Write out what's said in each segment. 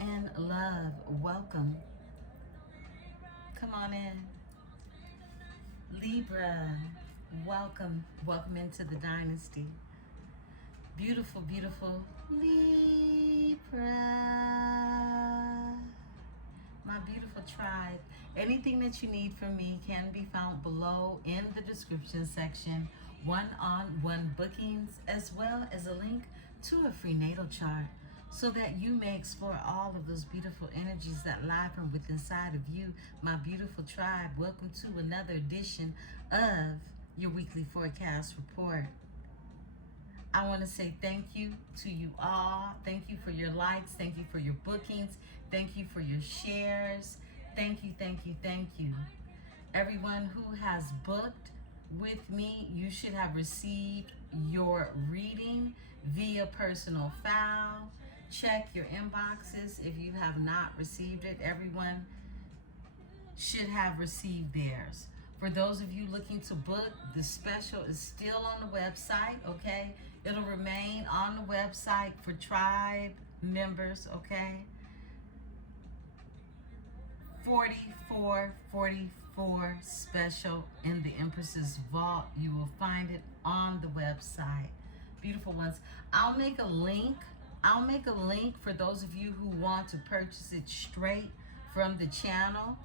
and love. Welcome. Come on in. Libra, welcome. Welcome into the dynasty. Beautiful, beautiful Libra. My beautiful tribe. Anything that you need from me can be found below in the description section. One-on-one bookings, as well as a link to a free natal chart, so that you may explore all of those beautiful energies that lie from within inside of you, my beautiful tribe. Welcome to another edition of your weekly forecast report. I want to say thank you to you all. Thank you for your likes. Thank you for your bookings. Thank you for your shares. Thank you, thank you, thank you. Everyone who has booked with me, you should have received your reading via personal file. Check your inboxes if you have not received it. Everyone should have received theirs. For those of you looking to book, the special is still on the website, okay? It'll remain on the website for tribe members, okay? 4444 special in the Empress's vault. You will find it on the website. Beautiful ones. I'll make a link for those of you who want to purchase it straight from the channel.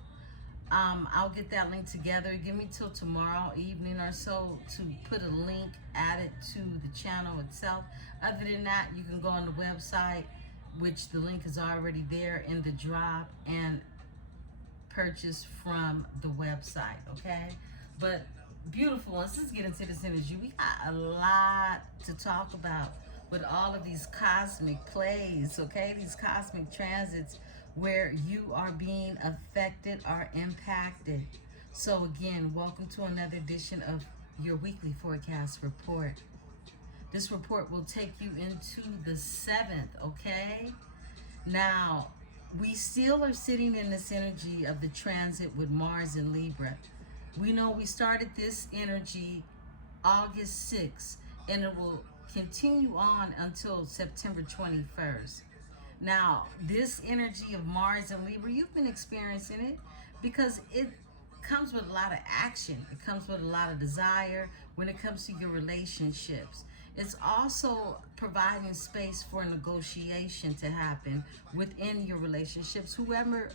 I'll get that link together. Give me till tomorrow evening or so to put a link added to the channel itself. Other than that, you can go on the website, which the link is already there in the drop, and purchase from the website, okay? But beautiful ones, let's get into this energy. We got a lot to talk about with all of these cosmic plays, okay? These cosmic transits where you are being affected or impacted. So again, welcome to another edition of your weekly forecast report. This report will take you into the 7th, okay? Now, we still are sitting in this energy of the transit with Mars and Libra. We know we started this energy August 6th, and it will continue on until September 21st. Now, this energy of Mars and Libra, you've been experiencing it because it comes with a lot of action. It comes with a lot of desire when it comes to your relationships. It's also providing space for negotiation to happen within your relationships, whoever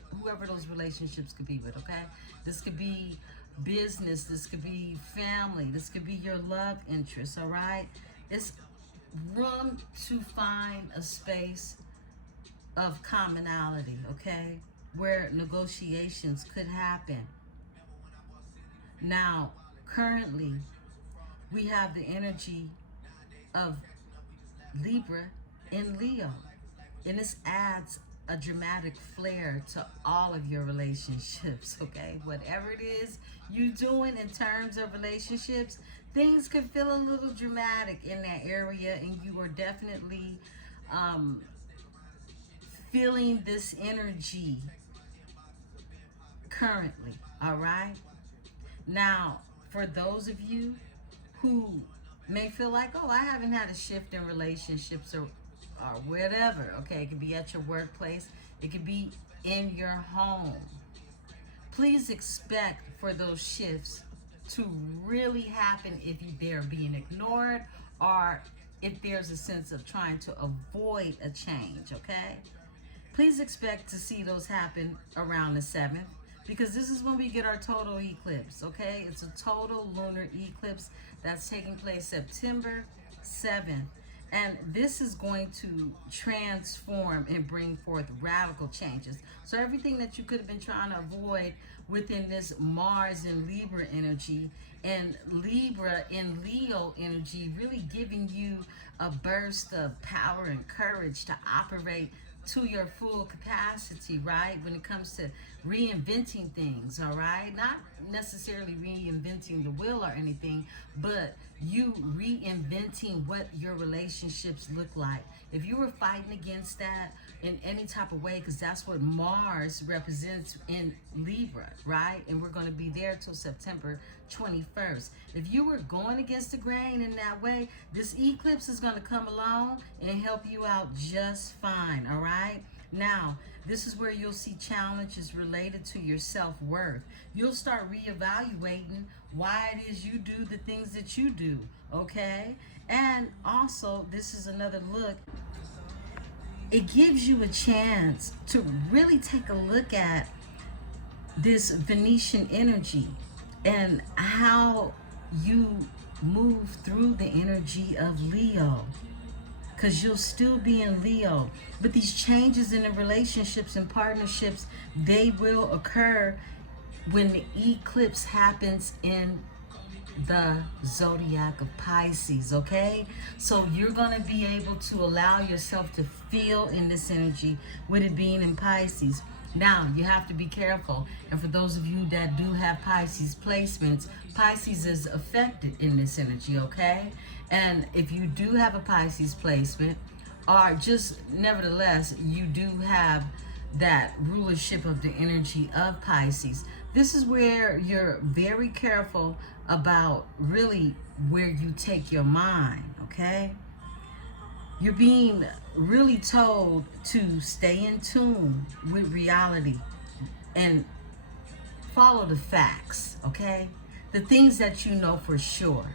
those relationships could be with, okay? This could be business, this could be family, this could be your love interest, all right? It's room to find a space of commonality, okay, where negotiations could happen. Now, currently, we have the energy of Libra in Leo, and this adds a dramatic flair to all of your relationships, okay? Whatever it is you're doing in terms of relationships, things could feel a little dramatic in that area, and you are definitely feeling this energy currently, all right? Now, for those of you who may feel like, oh, I haven't had a shift in relationships or whatever, okay? It could be at your workplace. It could be in your home. Please expect for those shifts to really happen if they're being ignored or if there's a sense of trying to avoid a change, okay? Please expect to see those happen around the 7th, because this is when we get our total eclipse, okay? It's a total lunar eclipse that's taking place September 7th. And this is going to transform and bring forth radical changes. So everything that you could have been trying to avoid within this Mars and Libra energy, and Libra and Leo energy, really giving you a burst of power and courage to operate to your full capacity, right? When it comes to reinventing things, all right? Not necessarily reinventing the wheel or anything, but you reinventing what your relationships look like. If you were fighting against that in any type of way, because that's what Mars represents in Libra, right? And we're going to be there till September 21st. If you were going against the grain in that way, this eclipse is going to come along and help you out just fine, all right? Now, this is where you'll see challenges related to your self-worth. You'll start reevaluating why it is you do the things that you do, okay? And also, this is another look. It gives you a chance to really take a look at this Venetian energy and how you move through the energy of Leo, because you'll still be in Leo. But these changes in the relationships and partnerships, they will occur when the eclipse happens in the zodiac of Pisces, okay? So you're going to be able to allow yourself to feel in this energy with it being in Pisces. Now, you have to be careful. And for those of you that do have Pisces placements, Pisces is affected in this energy, okay? And if you do have a Pisces placement, or just nevertheless, you do have that rulership of the energy of Pisces, this is where you're very careful about really where you take your mind, okay? You're being really told to stay in tune with reality and follow the facts, okay? The things that you know for sure.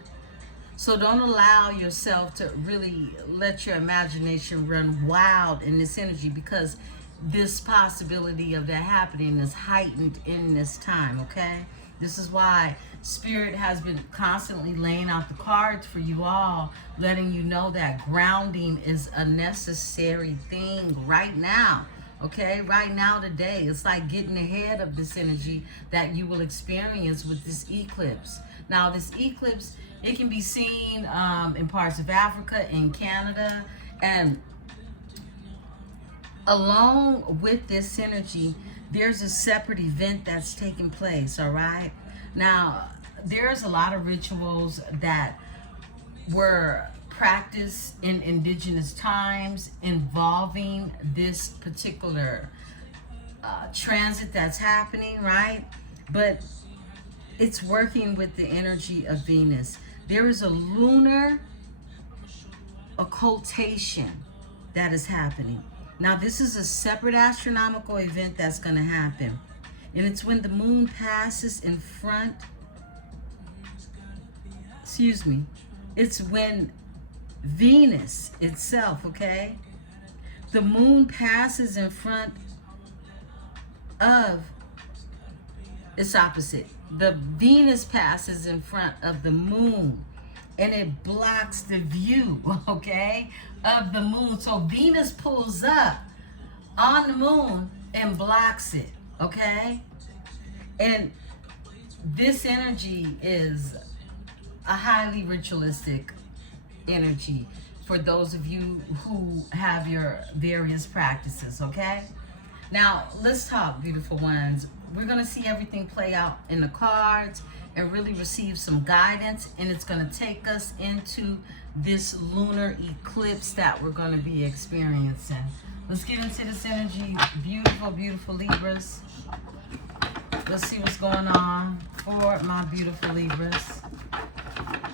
So don't allow yourself to really let your imagination run wild in this energy, because this possibility of that happening is heightened in this time, okay? This is why Spirit has been constantly laying out the cards for you all, letting you know that grounding is a necessary thing right now, okay? Right now, today. It's like getting ahead of this energy that you will experience with this eclipse. Now, this eclipse, it can be seen in parts of Africa, in Canada, and along with this energy, there's a separate event that's taking place, all right? Now, there's a lot of rituals that were practiced in indigenous times involving this particular transit that's happening, right? But it's working with the energy of Venus. There is a lunar occultation that is happening. Now, this is a separate astronomical event that's going to happen. And it's when the moon passes in front, it's when Venus itself, okay? The moon passes in front of its opposite. The Venus passes in front of the moon, and it blocks the view, okay, of the moon. So Venus pulls up on the moon and blocks it, okay? And this energy is a highly ritualistic energy for those of you who have your various practices, okay? Now, let's talk, beautiful ones. We're going to see everything play out in the cards and really receive some guidance, and it's going to take us into this lunar eclipse that we're going to be experiencing. Let's get into this energy, beautiful, beautiful Libras. Let's see what's going on for my beautiful Libras.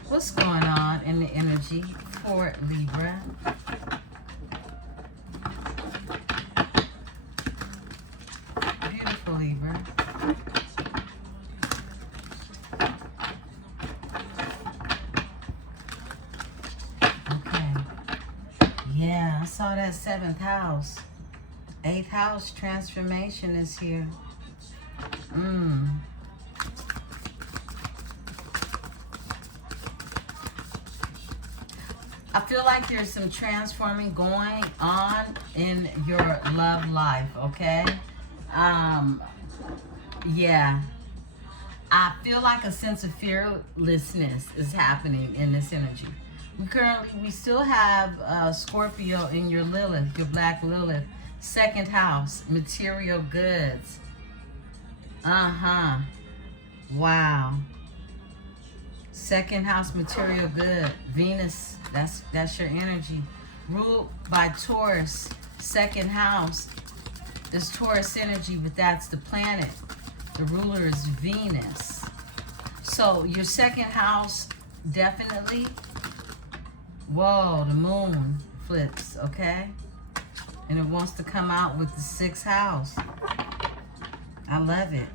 What's going on in the energy for Libra? Beautiful Libra. Okay. Yeah, I saw that 7th house. 8th house transformation is here. I feel like there's some transforming going on in your love life, okay? Yeah. I feel like a sense of fearlessness is happening in this energy. We still have Scorpio in your Lilith, your Black Lilith. 2nd house, material goods. Wow. 2nd house, material good. Venus, that's your energy. Ruled by Taurus. 2nd house is Taurus energy, but that's the planet. The ruler is Venus. So your 2nd house, definitely. Whoa, the moon flips, okay? And it wants to come out with the 6th house. I love it.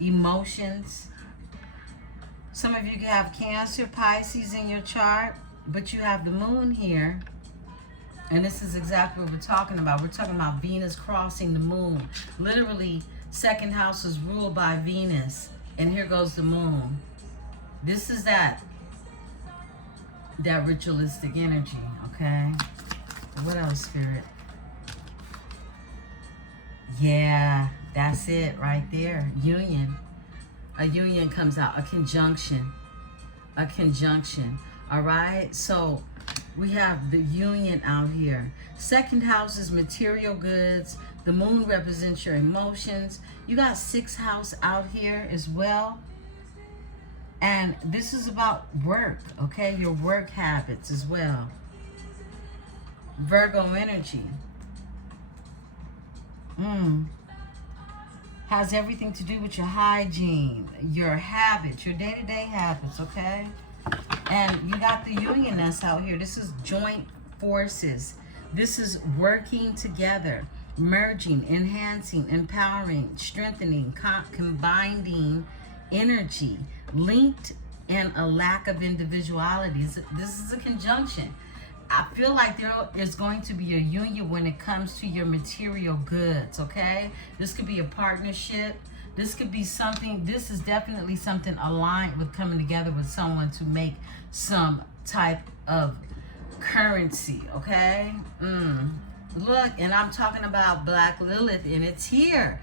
Emotions. Some of you can have Cancer, Pisces in your chart, but you have the moon here. And this is exactly what we're talking about. We're talking about Venus crossing the moon. Literally, 2nd house is ruled by Venus. And here goes the moon. This is that ritualistic energy, okay? What else, Spirit? Yeah, that's it right there. Union. A union comes out. A conjunction. A conjunction. All right? So we have the union out here. 2nd house is material goods. The moon represents your emotions. You got 6th house out here as well. And this is about work, okay? Your work habits as well. Virgo energy. Has everything to do with your hygiene, your habits, your day-to-day habits, okay? And you got the union that's out here. This is joint forces. This is working together, merging, enhancing, empowering, strengthening, combining energy, linked, and a lack of individuality. This is a conjunction. I feel like there is going to be a union when it comes to your material goods, okay? This could be a partnership. This could be something, this is definitely something aligned with coming together with someone to make some type of currency, okay? Look, and I'm talking about Black Lilith, and it's here.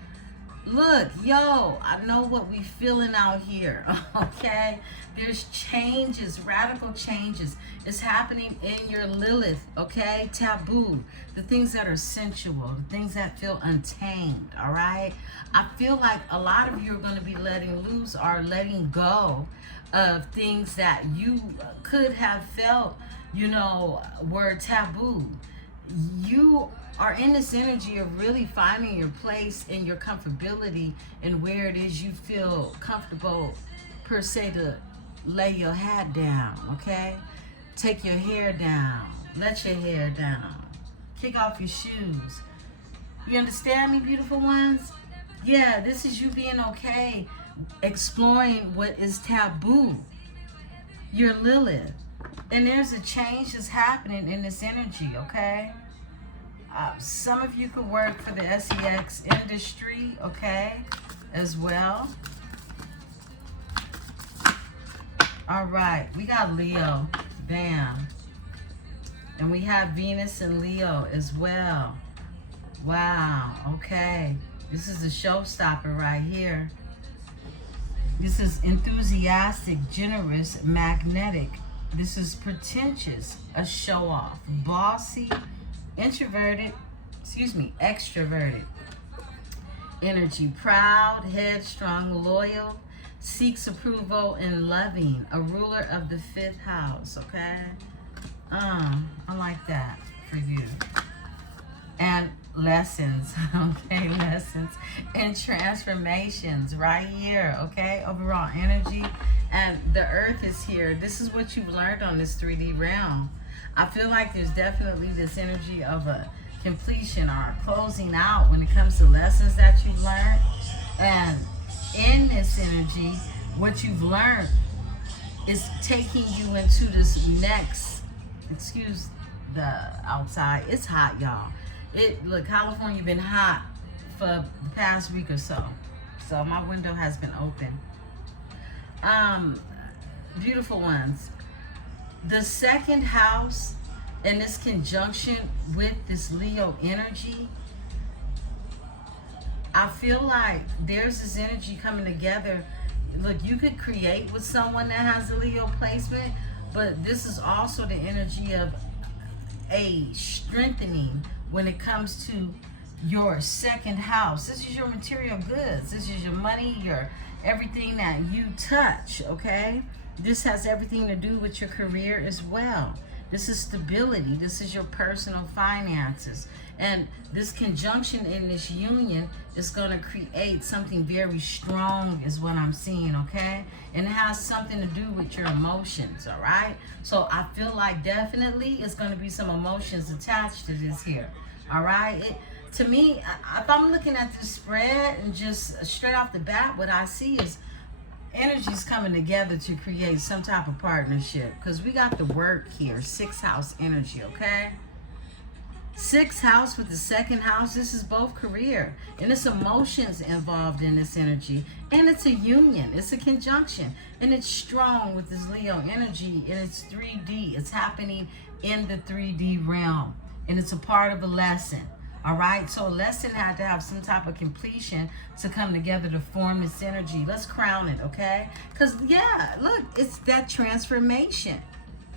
Look, yo, I know what we feeling out here, okay? There's changes, radical changes. It's happening in your Lilith, okay? Taboo, the things that are sensual, the things that feel untamed, all right? I feel like a lot of you are going to be letting loose or letting go of things that you could have felt, you know, were taboo. You are in this energy of really finding your place and your comfortability and where it is you feel comfortable, per se, to lay your hat down, okay? Take your hair down. Let your hair down. Kick off your shoes. You understand me, beautiful ones? Yeah, this is you being okay, exploring what is taboo. You're Lilith. And there's a change that's happening in this energy, okay? Some of you could work for the SEX industry, okay, as well. All right, we got Leo, bam. And we have Venus and Leo as well. Wow, okay. This is a showstopper right here. This is enthusiastic, generous, magnetic. This is pretentious, a show-off, bossy, introverted, extroverted energy, proud, headstrong, loyal, seeks approval and loving, a ruler of the 5th house, okay? I like that for you. And lessons, okay, lessons and transformations right here, okay? Overall energy, and the earth is here. This is what you've learned on this 3D realm. I feel like there's definitely this energy of a completion or a closing out when it comes to lessons that you've learned. And in this energy, what you've learned is taking you into this next, excuse the outside, it's hot, y'all. Look, California been hot for the past week or so. So my window has been open. Beautiful ones. The 2nd house in this conjunction with this Leo energy, I feel like there's this energy coming together. Look, you could create with someone that has a Leo placement, but this is also the energy of a strengthening when it comes to your 2nd house. This is your material goods. This is your money, your everything that you touch, okay? This has everything to do with your career as well. This is stability. This is your personal finances. And this conjunction in this union is going to create something very strong is what I'm seeing, okay? And it has something to do with your emotions, all right? So I feel like definitely it's going to be some emotions attached to this here. All right. To me, if I'm looking at this spread and just straight off the bat, what I see is energies coming together to create some type of partnership, because we got the work here, 6th house energy, okay? 6th house with the 2nd house, this is both career, and it's emotions involved in this energy, and it's a union, it's a conjunction, and it's strong with this Leo energy, and it's 3D. It's happening in the 3D realm, and it's a part of a lesson. All right, so a lesson had to have some type of completion to come together to form this energy. Let's crown it, okay? Because, yeah, look, it's that transformation.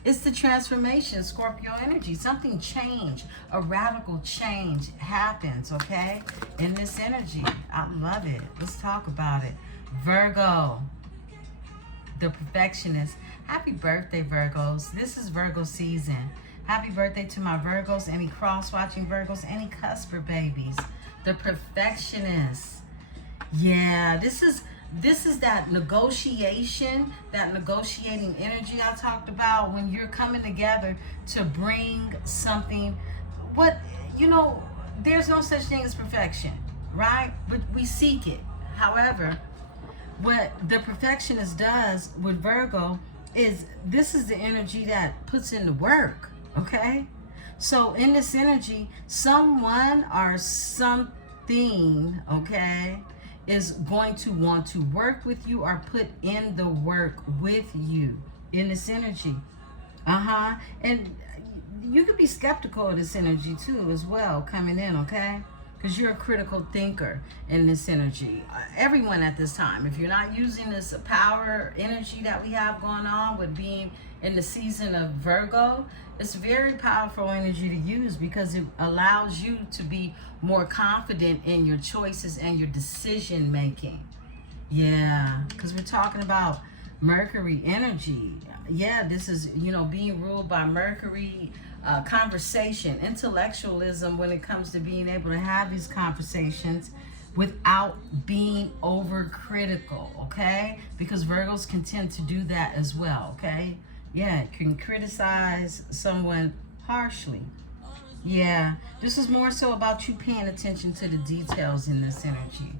It's the transformation, Scorpio energy. Something changed, a radical change happens, okay? In this energy. I love it. Let's talk about it. Virgo, the perfectionist. Happy birthday, Virgos. This is Virgo season. Happy birthday to my Virgos, any cross-watching Virgos, any cusper babies. The perfectionist. Yeah, this is that negotiation, that negotiating energy I talked about, when you're coming together to bring something. There's no such thing as perfection, right? But we seek it. However, what the perfectionist does with Virgo is, this is the energy that puts in the work. Okay, so in this energy, someone or something, okay, is going to want to work with you or put in the work with you in this energy. And you can be skeptical of this energy too as well coming in, okay? Because you're a critical thinker in this energy. Everyone at this time, if you're not using this power energy that we have going on with being in the season of Virgo, it's very powerful energy to use, because it allows you to be more confident in your choices and your decision making. Yeah, because we're talking about Mercury energy. Yeah, this is, being ruled by Mercury. Conversation, intellectualism, when it comes to being able to have these conversations without being overcritical, okay? Because Virgos can tend to do that as well, okay? Yeah, it can criticize someone harshly. Yeah, this is more so about you paying attention to the details in this energy.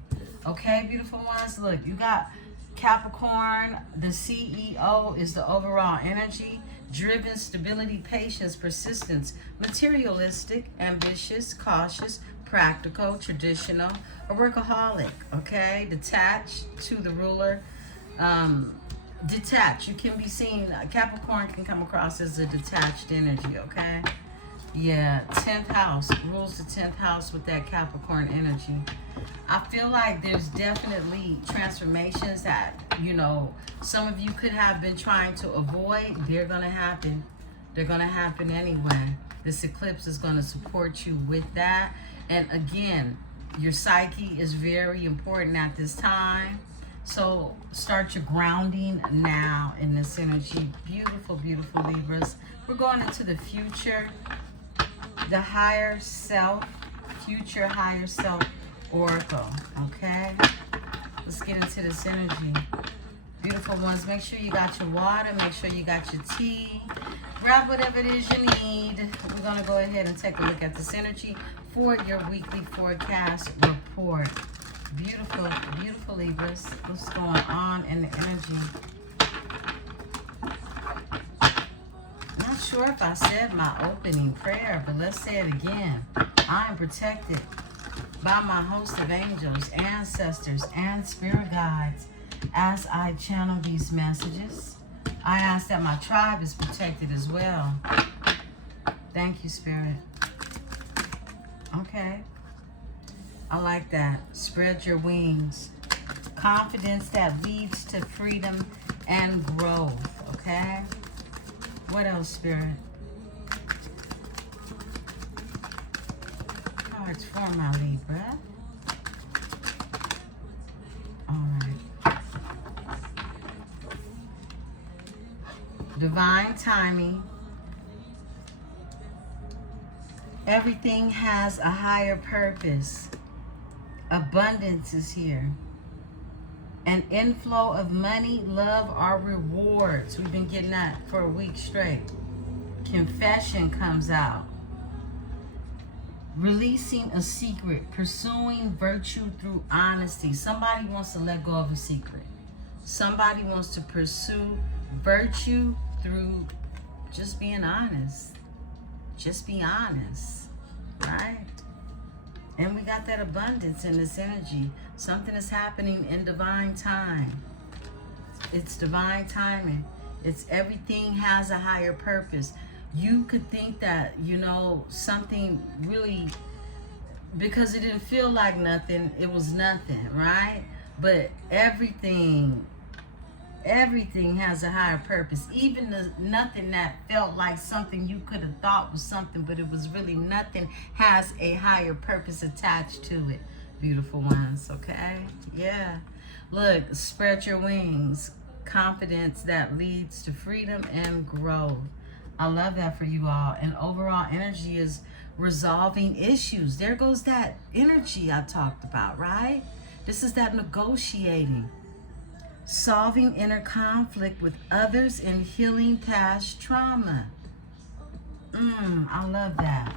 Okay, beautiful ones, look, you got Capricorn, the CEO is the overall energy. Driven, stability, patience, persistence, materialistic, ambitious, cautious, practical, traditional, a workaholic, okay? Detached to the ruler. Detached, you can be seen, Capricorn can come across as a detached energy, okay? Yeah, 10th house, rules the 10th house with that Capricorn energy. I feel like there's definitely transformations that, some of you could have been trying to avoid. They're going to happen. They're going to happen anyway. This eclipse is going to support you with that. And again, your psyche is very important at this time. So start your grounding now in this energy. Beautiful, beautiful Libras. We're going into the future. The higher self, future higher self oracle, okay? Let's get into this energy. Beautiful ones, make sure you got your water, make sure you got your tea. Grab whatever it is you need. We're going to go ahead and take a look at this energy for your weekly forecast report. Beautiful, beautiful Libras. What's going on in the energy? Not sure if I said my opening prayer, but let's say it again. I am protected by my host of angels, ancestors, and spirit guides as I channel these messages. I ask that my tribe is protected as well. Thank you, Spirit. Okay. I like that. Spread your wings. Confidence that leads to freedom and growth. Okay? What else, Spirit? Cards for my Libra. All right. Divine timing. Everything has a higher purpose. Abundance is here. An inflow of money, love, or rewards. We've been getting that for a week straight. Confession comes out. Releasing a secret, pursuing virtue through honesty. Somebody wants to let go of a secret. Somebody wants to pursue virtue through just being honest. Just be honest, right? And we got that abundance in this energy. Something is happening in divine time. It's divine timing. It's everything has a higher purpose. You could think that, you know, something really, because it didn't feel like nothing, it was nothing, right? But everything has a higher purpose. Even the nothing that felt like something you could have thought was something, but it was really nothing, has a higher purpose attached to it. Beautiful ones, okay? Yeah. Look, spread your wings. Confidence that leads to freedom and growth. I love that for you all. And overall energy is resolving issues. There goes that energy I talked about, right? This is that negotiating. Solving inner conflict with others and healing past trauma. I love that.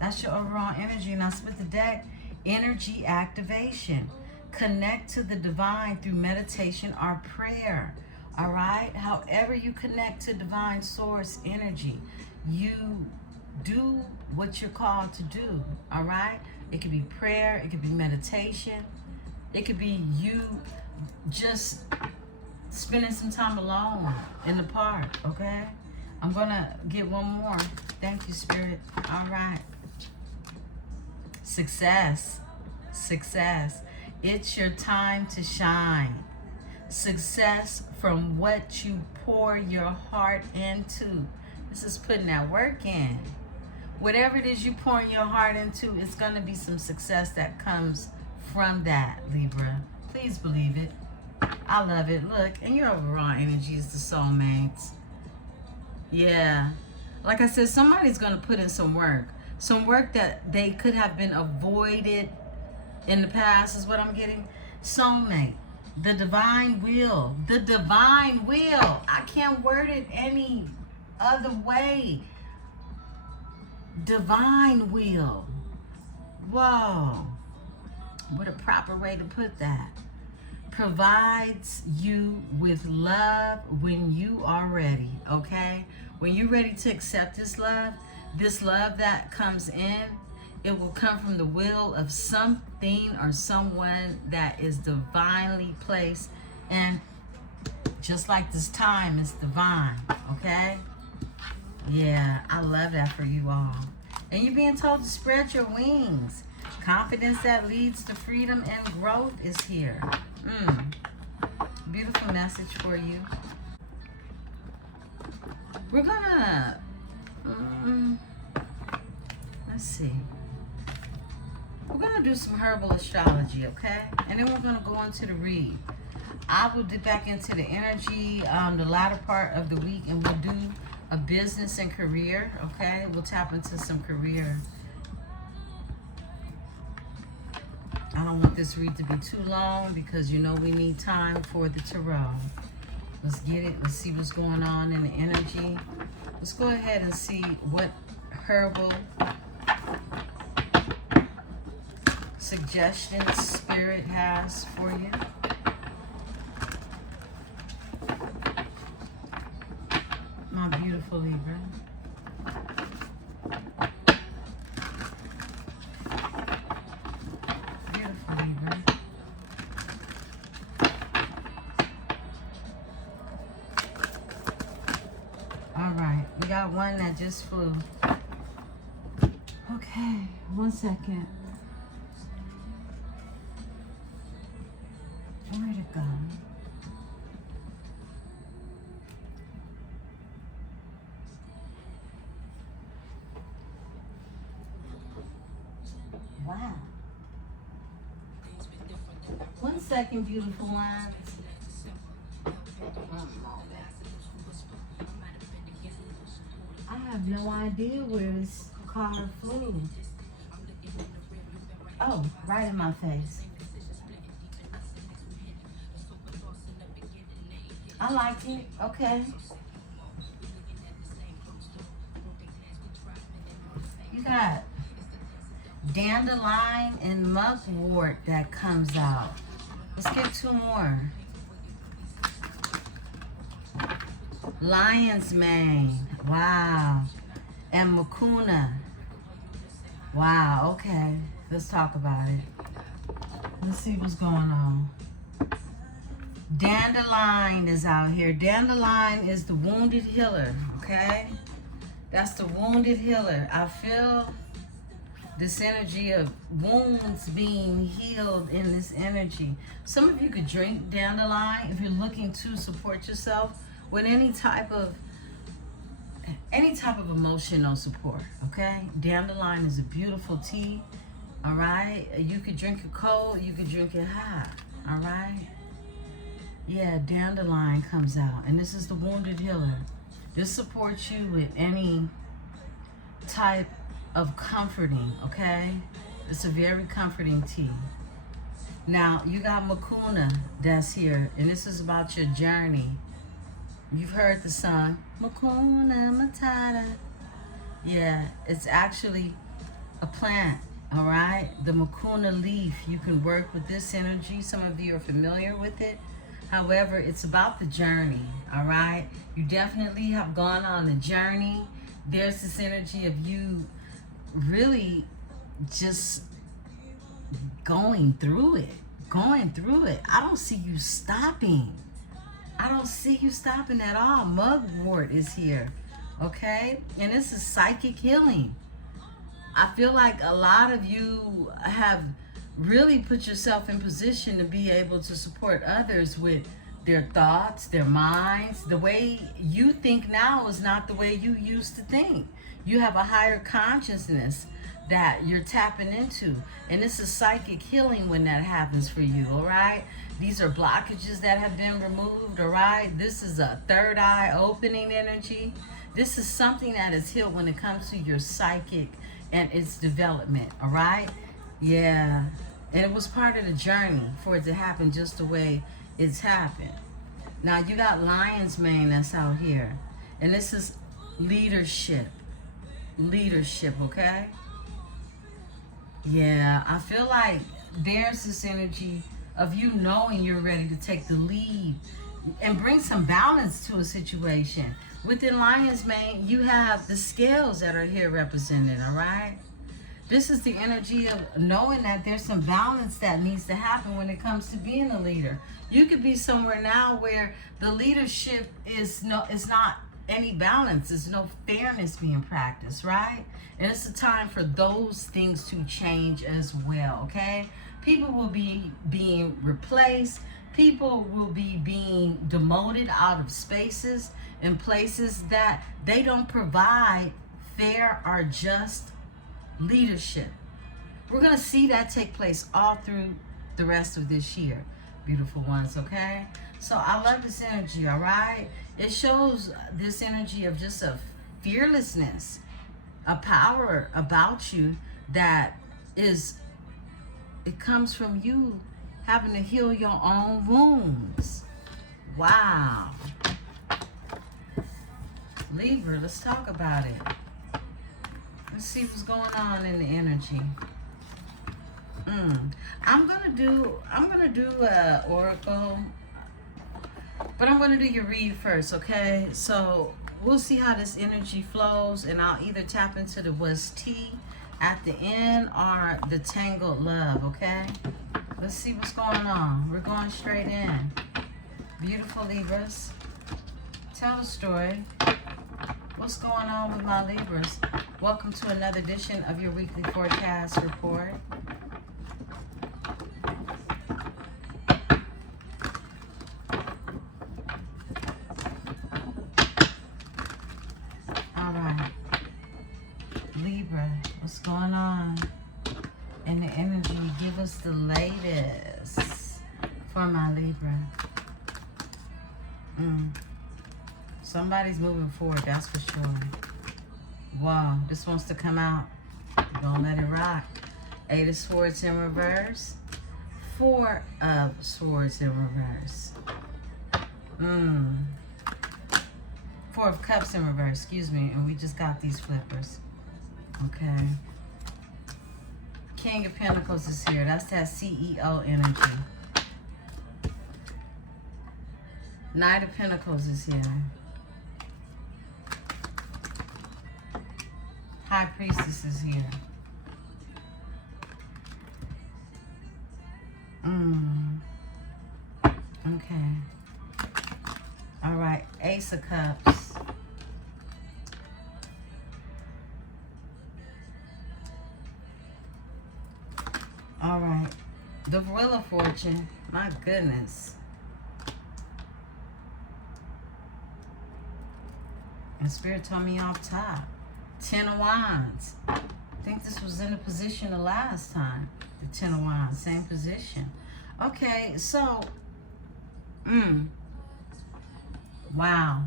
That's your overall energy. Now split the deck. Energy activation. Connect to the divine through meditation or prayer. All right? However you connect to divine source energy, you do what you're called to do. All right? It could be prayer. It could be meditation. It could be you just spending some time alone in the park, okay? I'm gonna get one more. Thank you, Spirit. All right. Success. Success. It's your time to shine. Success from what you pour your heart into. This is putting that work in. Whatever it is you pouring your heart into, it's gonna be some success that comes from that, Libra. Please believe it. I love it. Look, and your overall energy is the soulmates. Yeah. Like I said, somebody's going to put in some work. Some work that they could have been avoided in the past is what I'm getting. Soulmate. The divine will. The divine will. I can't word it any other way. Divine will. Whoa. What a proper way to put that. Provides you with love when you are ready, okay? When you're ready to accept this love that comes in, it will come from the will of something or someone that is divinely placed. And just like this time is divine, okay? Yeah, I love that for you all. And you're being told to spread your wings. Confidence that leads to freedom and growth is here. Beautiful message for you. We're gonna, let's see. We're gonna do some herbal astrology, okay? And then we're gonna go into the read. I will dip back into the energy the latter part of the week, and we'll do a business and career, okay? We'll tap into some career. I don't want this read to be too long because you know we need time for the tarot. Let's get it. Let's see what's going on in the energy. Let's go ahead and see what herbal suggestions Spirit has for you. My beautiful Libra. One that just flew. Okay, 1 second. Where'd it go? Wow. 1 second, beautiful ones. I have no idea where this card flew. Oh, right in my face. I liked it. Okay. You got Dandelion and mugwort that comes out. Let's get 2 more. Lion's mane. Wow. And mucuna. Wow, okay. Let's talk about it. Let's see what's going on. Dandelion is out here. Dandelion is the wounded healer, okay? That's the wounded healer. I feel this energy of wounds being healed in this energy. Some of you could drink dandelion if you're looking to support yourself with any type of emotional support, okay? Dandelion is a beautiful tea, all right? You could drink it cold, you could drink it hot, all right? Yeah, dandelion comes out, and this is the wounded healer. This supports you with any type of comforting, okay? It's a very comforting tea. Now, you got mucuna that's here, and this is about your journey. You've heard the song, Mucuna Matata. Yeah, it's actually a plant, all right? The mucuna leaf, you can work with this energy. Some of you are familiar with it. However, it's about the journey, all right? You definitely have gone on a journey. There's this energy of you really just going through it. I don't see you stopping. I don't see you stopping at all. Mugwort is here, okay? And this is psychic healing. I feel like a lot of you have really put yourself in position to be able to support others with their thoughts, their minds. The way you think now is not the way you used to think. You have a higher consciousness that you're tapping into. And this is psychic healing when that happens for you, all right? These are blockages that have been removed, all right? This is a third eye opening energy. This is something that is healed when it comes to your psychic and its development, all right? Yeah, and it was part of the journey for it to happen just the way it's happened. Now, you got lion's mane that's out here, and this is leadership, okay? Yeah, I feel like there's this energy of you knowing you're ready to take the lead and bring some balance to a situation. Within lion's mane, you have the scales that are here represented, all right? This is the energy of knowing that there's some balance that needs to happen when it comes to being a leader. You could be somewhere now where the leadership is not any balance. There's no fairness being practiced, right? And it's a time for those things to change as well, okay? People will be being replaced. People will be being demoted out of spaces and places that they don't provide fair or just leadership. We're going to see that take place all through the rest of this year, beautiful ones, okay? So I love this energy, all right? It shows this energy of just a fearlessness, a power about you that is, it comes from you having to heal your own wounds. Wow. Libra, let's talk about it. Let's see what's going on in the energy. I'm gonna do oracle, but I'm gonna do your read first, okay? So we'll see how this energy flows, and I'll either tap into the West T at the end or the Tangled Love, okay? Let's see what's going on. We're going straight in. Beautiful Libras, tell the story. What's going on with my Libras? Welcome to another edition of your weekly forecast report. All right. Libra, what's going on in the energy? Give us the latest for my Libra. Somebody's moving forward, that's for sure. Wow, this wants to come out. We're gonna let it rock. 8 of Swords in reverse. 4 of Swords in reverse. 4 of Cups in reverse, excuse me. And we just got these flippers. Okay. King of Pentacles is here. That's that CEO energy. Knight of Pentacles is here. High Priestess is here. Okay. All right. Ace of Cups. All right. The Wheel of Fortune. My goodness. And Spirit told me off top. 10 of Wands. I think this was in the position the last time. The 10 of Wands. Same position. Okay, so. Wow.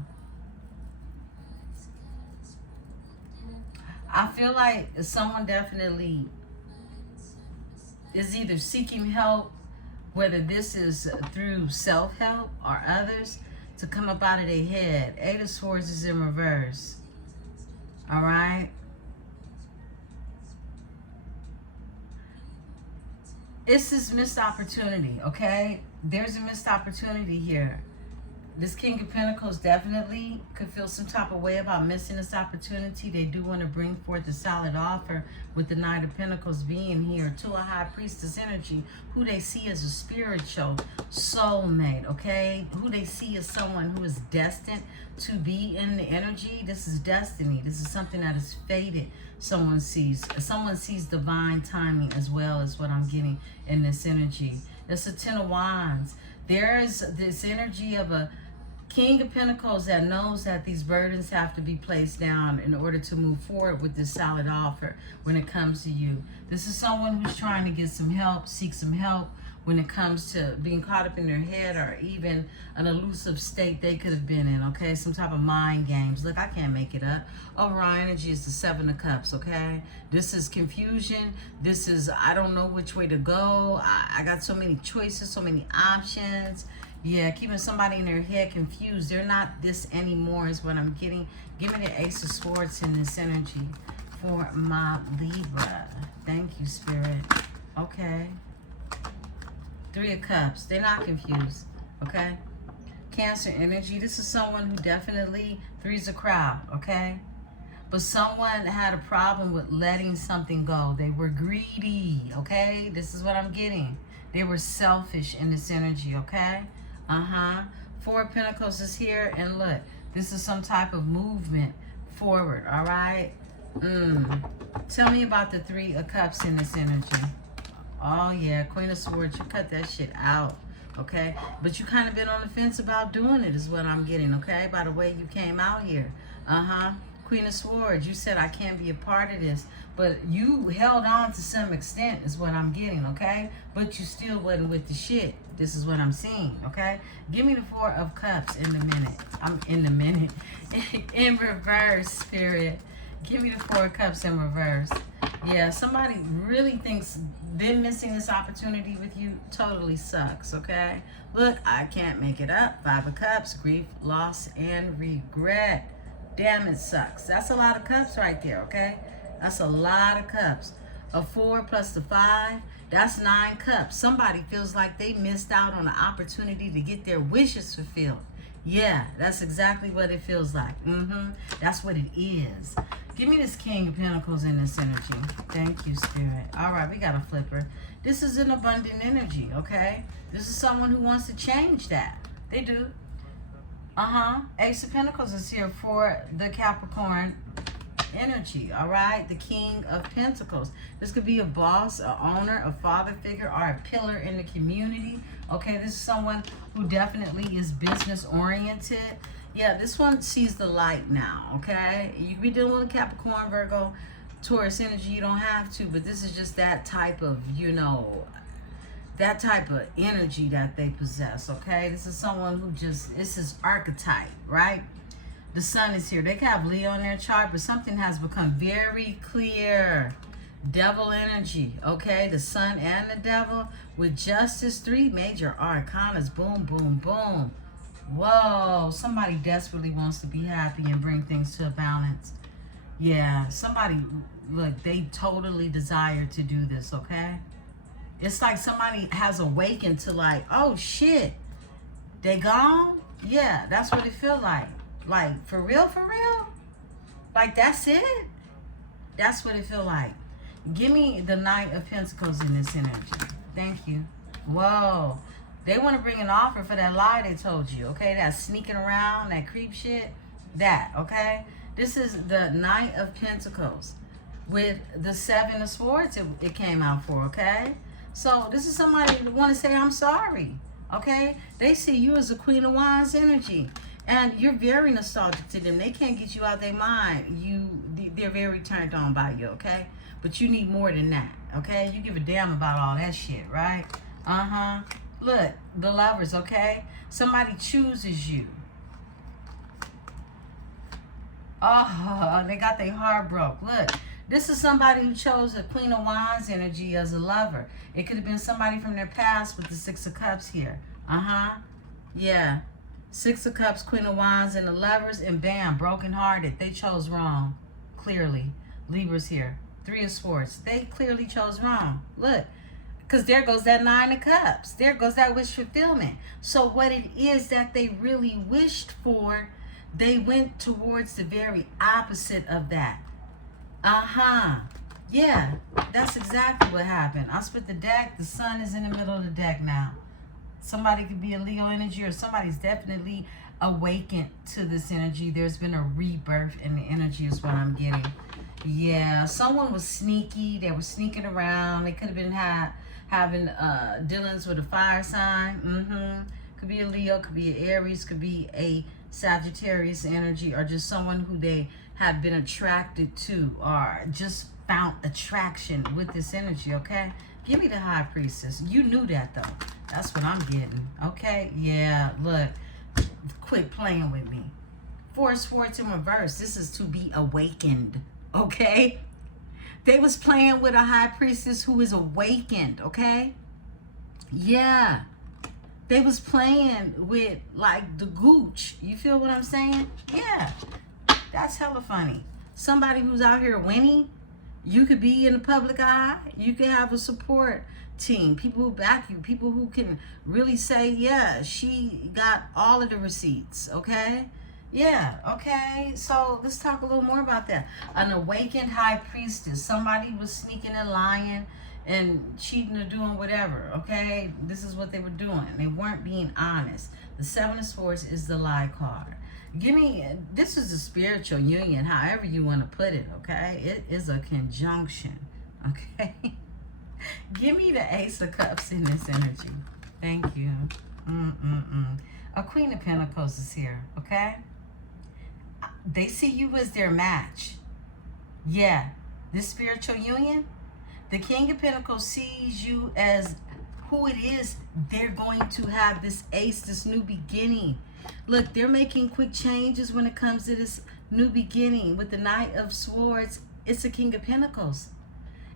I feel like someone definitely is either seeking help, whether this is through self-help or others, to come up out of their head. Eight of Swords is in reverse. All right? It's this missed opportunity, okay? There's a missed opportunity here. This King of Pentacles definitely could feel some type of way about missing this opportunity. They do want to bring forth a solid offer with the Knight of Pentacles being here to a High Priestess energy, who they see as a spiritual soulmate, okay? Who they see as someone who is destined to be in the energy. This is destiny. This is something that is fated. Someone sees divine timing as well, as what I'm getting in this energy. It's a 10 of Wands. There's this energy of a King of Pentacles that knows that these burdens have to be placed down in order to move forward with this solid offer when it comes to you. This is someone who's trying to get some help, seek some help when it comes to being caught up in their head, or even an elusive state they could have been in, okay? Some type of mind games. Look, I can't make it up. Overall energy is the 7 of Cups, okay? This is confusion. This is, I don't know which way to go. I got so many choices, so many options. Yeah, keeping somebody in their head confused. They're not this anymore is what I'm getting. Give me the Ace of Swords in this energy for my Libra. Thank you, Spirit. Okay. 3 of Cups. They're not confused. Okay. Cancer energy. This is someone who definitely, 3's a crowd. Okay. But someone had a problem with letting something go. They were greedy. Okay. This is what I'm getting. They were selfish in this energy. Okay. 4 of Pentacles is here, and look, this is some type of movement forward. All right. Tell me about the 3 of Cups in this energy. Oh yeah, Queen of Swords. You cut that shit out. Okay, but you kind of been on the fence about doing it, is what I'm getting. Okay, by the way you came out here. Queen of Swords. You said I can't be a part of this, but you held on to some extent, is what I'm getting. Okay, but you still wasn't with the shit. This is what I'm seeing. Okay, give me the 4 of Cups in the minute. I'm in the minute. In reverse, Spirit. Give me the 4 of Cups in reverse. Yeah, somebody really thinks them missing this opportunity with you totally sucks, okay? Look, I can't make it up. 5 of Cups, grief, loss, and regret. Damn, it sucks. That's a lot of cups right there, okay? That's a lot of cups. A 4 plus the 5, that's 9 cups. Somebody feels like they missed out on the opportunity to get their wishes fulfilled. Yeah, that's exactly what it feels like. That's what it is. Give me this King of Pentacles in this energy. Thank you, Spirit. All right, we got a flipper. This is an abundant energy, okay? This is someone who wants to change that. They do. Ace of Pentacles is here for the Capricorn energy, all right? The King of Pentacles. This could be a boss, a owner, a father figure, or a pillar in the community. Okay, this is someone who definitely is business oriented. Yeah, this one sees the light now, okay? You can be dealing with a Capricorn, Virgo, Taurus energy. You don't have to, but this is just that type of, you know, that type of energy that they possess, okay? This is someone who just, this is archetype, right? The sun is here. They can have Leo on their chart, but something has become very clear. Devil energy, okay? The sun and the devil with justice. 3 major arcanas. Boom, boom, boom. Whoa, somebody desperately wants to be happy and bring things to a balance. Yeah, somebody look, they totally desire to do this, okay? It's like somebody has awakened to like, oh shit, they gone? Yeah, that's what it feel like. Like, for real, for real? Like, that's it? That's what it feel like. Give me the Knight of Pentacles in this energy. Thank you. Whoa. They want to bring an offer for that lie they told you, okay? That sneaking around, that creep shit. That, okay? This is the Knight of Pentacles with the Seven of Swords it came out for, okay? So this is somebody that want to say, I'm sorry, okay? They see you as a Queen of Wands energy. And you're very nostalgic to them. They can't get you out their mind. They're very turned on by you, okay? But you need more than that, okay? You give a damn about all that shit, right? Uh-huh. Look, the Lovers, okay? Somebody chooses you. Oh, they got their heart broke. Look, this is somebody who chose a Queen of Wands energy as a lover. It could have been somebody from their past with the Six of Cups here. Uh-huh. Yeah. Six of Cups, Queen of Wands, and the Lovers, and bam, brokenhearted. They chose wrong, clearly. Libra's here. Three of Swords. They clearly chose wrong. Look, because there goes that Nine of Cups. There goes that wish fulfillment. So what it is that they really wished for, they went towards the very opposite of that. Uh-huh. Yeah, that's exactly what happened. I split the deck. The Sun is in the middle of the deck now. Somebody could be a Leo energy, or somebody's definitely awakened to this energy. There's been a rebirth in the energy is what I'm getting. Yeah, someone was sneaky. They were sneaking around. They could have been having dealings with a fire sign. Could be a Leo, could be an Aries, could be a Sagittarius energy, or just someone who they had been attracted to, or just found attraction with this energy, okay? Give me the High Priestess. You knew that, though. That's what I'm getting, okay? Yeah, look. Quit playing with me. Four of Swords in reverse. This is to be awakened, okay? They was playing with a High Priestess who is awakened, okay? Yeah. They was playing with, like, the gooch. You feel what I'm saying? Yeah. That's hella funny. Somebody who's out here winning, you could be in the public eye. You could have a support team. People who back you. People who can really say, yeah, she got all of the receipts, okay? Yeah, okay. So let's talk a little more about that. An awakened High Priestess. Somebody was sneaking and lying and cheating or doing whatever, okay? This is what they were doing. They weren't being honest. The Seven of Swords is the lie card. This is a spiritual union, however you want to put it, okay? It is a conjunction, okay? Give me the Ace of Cups in this energy. Thank you. A Queen of Pentacles is here, okay? They see you as their match. Yeah, this spiritual union, the King of Pentacles sees you as who it is they're going to have, this ace, this new beginning. Look, they're making quick changes when it comes to this new beginning. With the Knight of Swords, it's the King of Pentacles.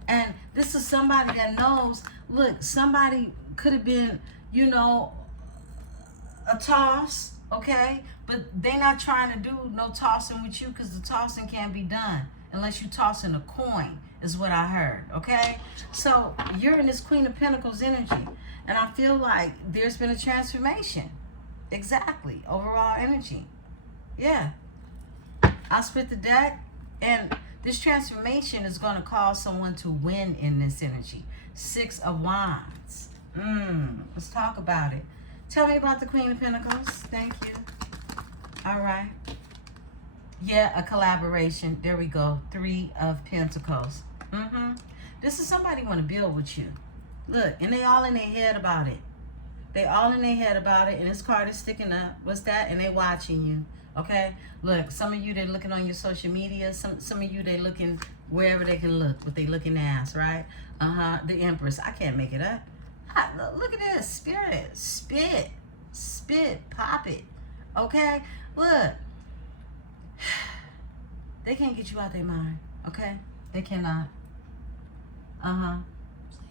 And this is somebody that knows, look, somebody could have been, you know, a toss, okay? But they're not trying to do no tossing with you, because the tossing can't be done unless you're tossing a coin, is what I heard, okay? So you're in this Queen of Pentacles energy, and I feel like there's been a transformation. Exactly. Overall energy. Yeah. I split the deck, and this transformation is going to cause someone to win in this energy. Six of Wands. Let's talk about it. Tell me about the Queen of Pentacles. Thank you. All right. Yeah, a collaboration. There we go. Three of Pentacles. This is somebody want to build with you. Look, and they all in their head about it. They all in their head about it, and this card is sticking up. What's that? And they watching you. Okay? Look, some of you, they're looking on your social media. Some of you, they looking wherever they can look, with they looking ass, right? The Empress. I can't make it up. Look at this. Spirit. Spit. Spit. Pop it. Okay? Look. They can't get you out their mind. Okay? They cannot.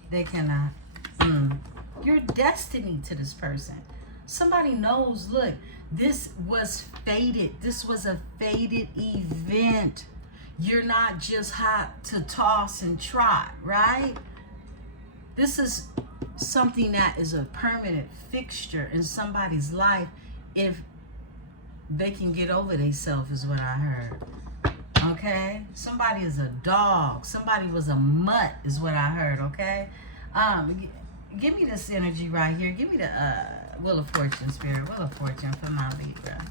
They cannot. You're destiny to this person. Somebody knows, look, this was fated. This was a fated event. You're not just hot to toss and trot, right? This is something that is a permanent fixture in somebody's life if they can get over themselves, is what I heard. Okay? Somebody is a dog. Somebody was a mutt, is what I heard, okay? Give me this energy right here. Give me the Wheel of Fortune, Spirit. Wheel of Fortune for my Libra.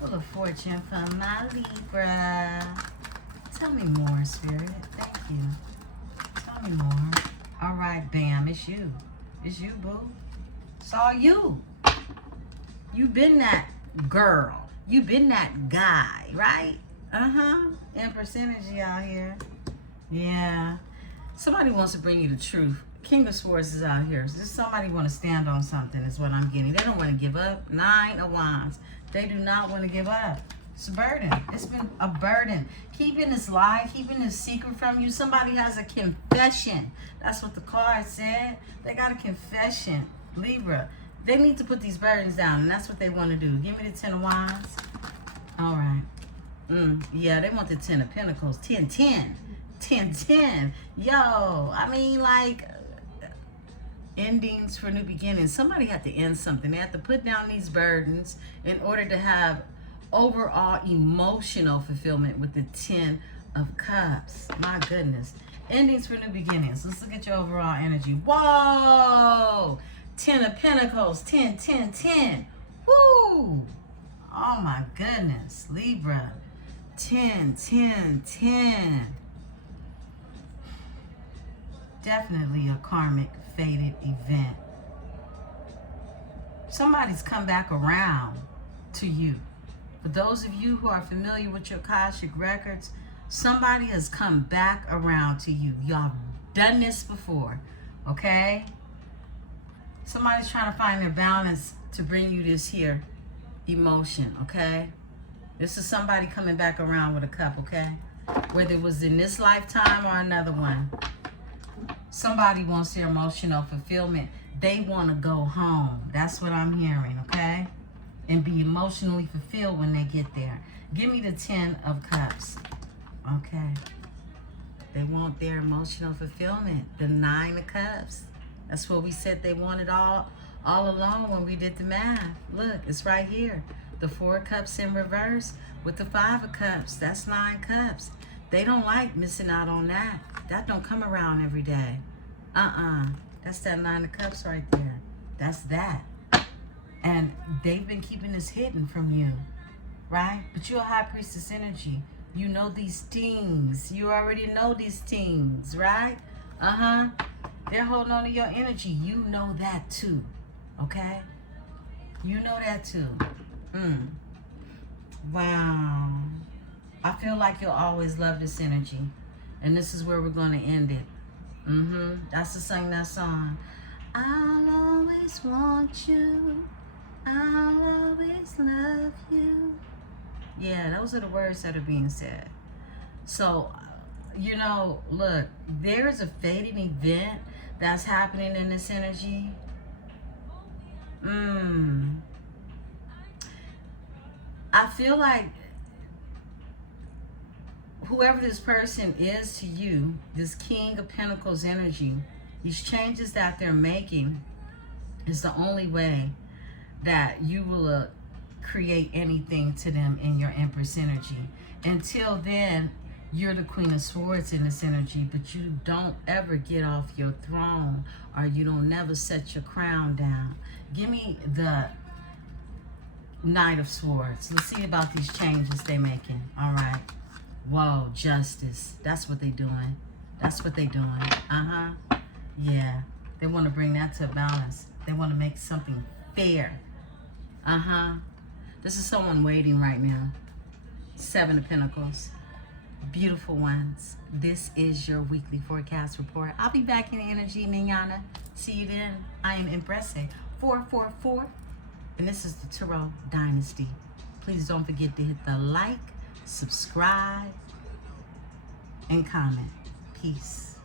Wheel of Fortune for my Libra. Tell me more, Spirit. Thank you. Tell me more. All right, bam. It's you. It's you, boo. It's all you. You've been that girl. You've been that guy, right? Empress energy out here. Yeah. Somebody wants to bring you the truth. King of Swords is out here. Just somebody want to stand on something is what I'm getting. They don't want to give up. 9 of Wands. They do not want to give up. It's a burden. It's been a burden. Keeping this lie, keeping this secret from you. Somebody has a confession. That's what the card said. They got a confession. Libra. They need to put these burdens down, and that's what they want to do. Give me the 10 of Wands. All right. Yeah, they want the 10 of Pentacles. 10, 10. 10, 10. Yo, I mean, like, endings for new beginnings. Somebody had to end something. They had to put down these burdens in order to have overall emotional fulfillment with the 10 of Cups. My goodness. Endings for new beginnings. Let's look at your overall energy. Whoa! 10 of Pentacles. 10, 10, 10. Woo! Oh my goodness. Libra. 10, 10, 10. Definitely a karmic fated event. Somebody's come back around to you. For those of you who are familiar with your Akashic records, somebody has come back around to you. Y'all done this before, okay? Somebody's trying to find their balance to bring you this here emotion, okay? This is somebody coming back around with a cup, okay? Whether it was in this lifetime or another one. Somebody wants their emotional fulfillment. They want to go home. That's what I'm hearing, okay? And be emotionally fulfilled when they get there. Give me the 10 of Cups. Okay. They want their emotional fulfillment. The 9 of Cups. That's what we said they wanted all along when we did the math. Look, it's right here. The 4 of Cups in reverse with the 5 of Cups. That's 9 Cups. They don't like missing out on that. That don't come around every day. That's that 9 of Cups right there. That's that. And they've been keeping this hidden from you, right? But you're a High Priestess energy. You know these things. You already know these things, right? They're holding on to your energy. You know that too, okay? You know that too. Wow. I feel like you'll always love this energy. And this is where we're going to end it. That's to sing that song. I'll always want you. I'll always love you. Yeah, those are the words that are being said. So, you know, look, there's a fading event that's happening in this energy. I feel like whoever this person is to you, this King of Pentacles energy, these changes that they're making is the only way that you will create anything to them in your Empress energy. Until then, you're the Queen of Swords in this energy, but you don't ever get off your throne, or you don't never set your crown down. Give me the Knight of Swords. Let's see about these changes they're making. All right. Whoa, justice. That's what they're doing. That's what they're doing. Yeah. They want to bring that to a balance. They want to make something fair. This is someone waiting right now. 7 of Pentacles. Beautiful ones. This is your weekly forecast report. I'll be back in energy manana. See you then. I am Empresse 444. And this is the Tarot Dynasty. Please don't forget to hit the like, subscribe, and comment. Peace.